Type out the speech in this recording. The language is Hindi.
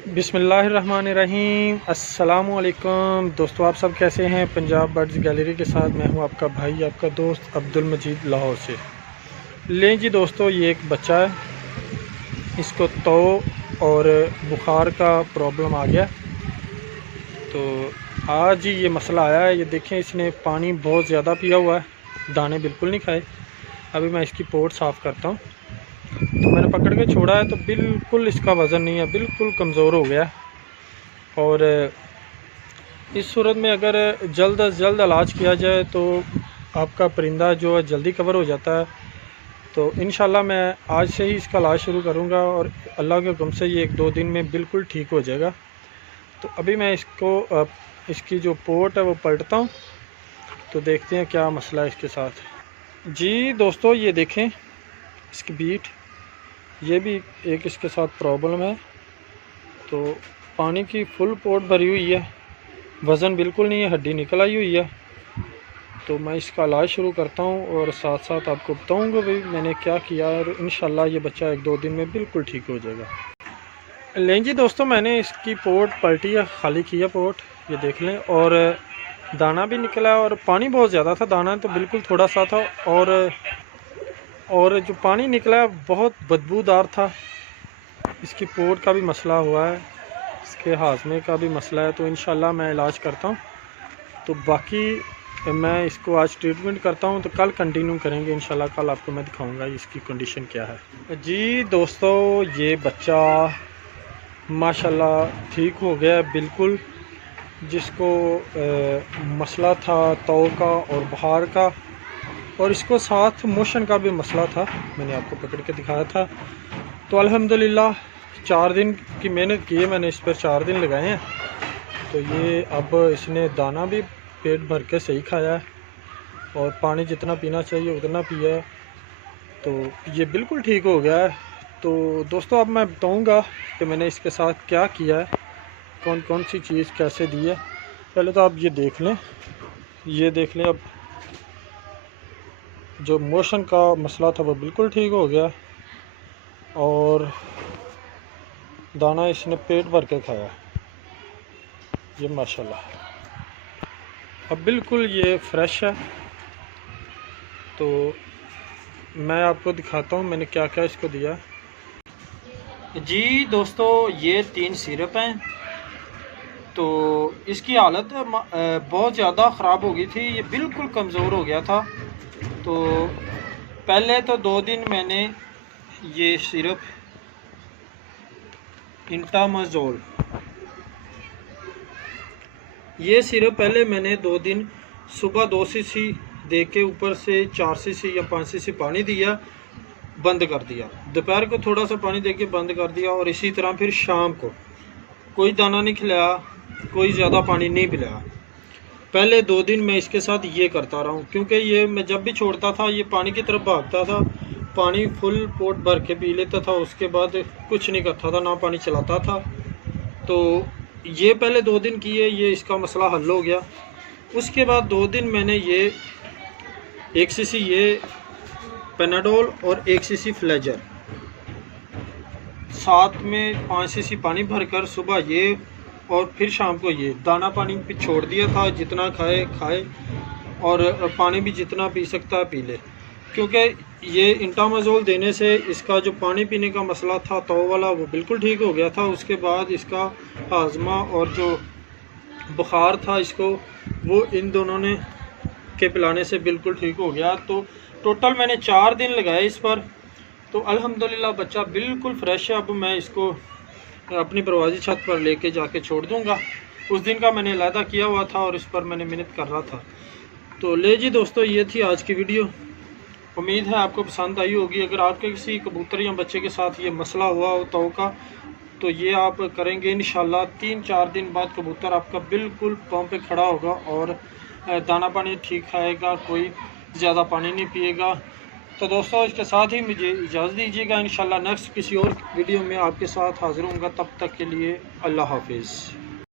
बिस्मिल्लाहिर्रहमानिर्रहीम। अस्सलामुअलैकुम दोस्तों, आप सब कैसे हैं। पंजाब बर्ड्स गैलरी के साथ मैं हूं आपका भाई, आपका दोस्त अब्दुल मजीद लाहौर से। लें जी दोस्तों, ये एक बच्चा है, इसको तो और बुखार का प्रॉब्लम आ गया। तो आज ये मसला आया है। ये देखें, इसने पानी बहुत ज़्यादा पिया हुआ है, दाने बिल्कुल नहीं खाए। अभी मैं इसकी पोट साफ़ करता हूँ। तो मैंने पकड़ के छोड़ा है तो बिल्कुल इसका वज़न नहीं है, बिल्कुल कमज़ोर हो गया। और इस सूरत में अगर जल्द अज जल्द इलाज किया जाए तो आपका परिंदा जो है जल्दी कवर हो जाता है। तो इंशाल्लाह मैं आज से ही इसका इलाज शुरू करूंगा और अल्लाह के हुक्म से ये 1-2 दिन में बिल्कुल ठीक हो जाएगा। तो अभी मैं इसको इसकी जो पोट है वो पलटता हूँ, तो देखते हैं क्या मसला है इसके साथ। जी दोस्तों, ये देखें इसकी बीट, ये भी एक इसके साथ प्रॉब्लम है। तो पानी की फुल पोट भरी हुई है, वज़न बिल्कुल नहीं है, हड्डी निकल आई हुई है। तो मैं इसका इलाज शुरू करता हूँ और साथ साथ आपको बताऊँगा भाई मैंने क्या किया, और इंशाल्लाह ये बच्चा 1-2 दिन में बिल्कुल ठीक हो जाएगा। लें जी दोस्तों, मैंने इसकी पोट पलटी है, खाली किया पोट, ये देख लें। और दाना भी निकला और पानी बहुत ज़्यादा था, दाना तो बिल्कुल थोड़ा सा था। और जो पानी निकला बहुत बदबूदार था। इसकी पोट का भी मसला हुआ है, इसके हाजमे का भी मसला है। तो इंशाल्लाह मैं इलाज करता हूँ। तो बाकी मैं इसको आज ट्रीटमेंट करता हूँ, तो कल कंटिन्यू करेंगे इंशाल्लाह। कल आपको मैं दिखाऊंगा इसकी कंडीशन क्या है। जी दोस्तों, ये बच्चा माशाल्लाह ठीक हो गया बिल्कुल। जिसको मसला था तौ का और बुखार का, और इसको साथ मोशन का भी मसला था, मैंने आपको पकड़ के दिखाया था। तो अल्हम्दुलिल्लाह 4 दिन की मेहनत की है मैंने, इस पर 4 दिन लगाए हैं। तो ये अब इसने दाना भी पेट भर के सही खाया है और पानी जितना पीना चाहिए उतना पिया है। तो ये बिल्कुल ठीक हो गया है। तो दोस्तों, अब मैं बताऊंगा कि मैंने इसके साथ क्या किया है, कौन कौन सी चीज़ कैसे दी है। पहले तो आप ये देख लें, ये देख लें। अब जो मोशन का मसला था वो बिल्कुल ठीक हो गया और दाना इसने पेट भर के खाया, ये माशाल्लाह अब बिल्कुल ये फ्रेश है। तो मैं आपको दिखाता हूँ मैंने क्या क्या इसको दिया। जी दोस्तों, ये 3 सिरप हैं। तो इसकी हालत बहुत ज़्यादा ख़राब हो गई थी, ये बिल्कुल कमज़ोर हो गया था। तो पहले तो 2 दिन मैंने ये सिरप इंटामाज़ोल, ये सिरप पहले मैंने 2 दिन सुबह 2 सीसी दे के ऊपर से 4 सीसी या 5 सीसी पानी दिया, बंद कर दिया। दोपहर को थोड़ा सा पानी दे के बंद कर दिया, और इसी तरह फिर शाम को कोई दाना नहीं खिलाया, कोई ज़्यादा पानी नहीं पिलाया। पहले 2 दिन मैं इसके साथ ये करता रहा हूँ, क्योंकि ये मैं जब भी छोड़ता था ये पानी की तरफ भागता था, पानी फुल पोट भर के पी लेता था, उसके बाद कुछ नहीं करता था, ना पानी चलाता था। तो ये पहले 2 दिन किए, ये इसका मसला हल हो गया। उसके बाद 2 दिन मैंने ये 1 सीसी ये पेनाडोल और 1 सीसी फ्लेजर, साथ में 5 सीसी पानी भरकर सुबह ये और फिर शाम को ये दाना पानी पे छोड़ दिया था। जितना खाए खाए और पानी भी जितना पी सकता है पी ले, क्योंकि ये इंटामाज़ोल देने से इसका जो पानी पीने का मसला था तो वाला वो बिल्कुल ठीक हो गया था। उसके बाद इसका हाजमा और जो बुखार था इसको, वो इन दोनों ने के पिलाने से बिल्कुल ठीक हो गया। तो टोटल मैंने 4 दिन लगाए इस पर। तो अल्हम्दुलिल्लाह बच्चा बिल्कुल फ्रेश है। अब मैं इसको अपनी परवाज़ी छत पर लेके जाके छोड़ दूंगा। उस दिन का मैंने अलहदा किया हुआ था और इस पर मैंने मेहनत कर रहा था। तो ले जी दोस्तों, ये थी आज की वीडियो। उम्मीद है आपको पसंद आई होगी। अगर आपके किसी कबूतर या बच्चे के साथ ये मसला हुआ हो तो तो ये आप करेंगे इंशाल्लाह 3-4 दिन बाद कबूतर आपका बिल्कुल पाँव पे खड़ा होगा और दाना पानी ठीक खाएगा, कोई ज़्यादा पानी नहीं पिएगा। तो दोस्तों, इसके साथ ही मुझे इजाज़त दीजिएगा। इंशाल्लाह नेक्स्ट किसी और वीडियो में आपके साथ हाज़िर होऊंगा। तब तक के लिए अल्लाह हाफिज़।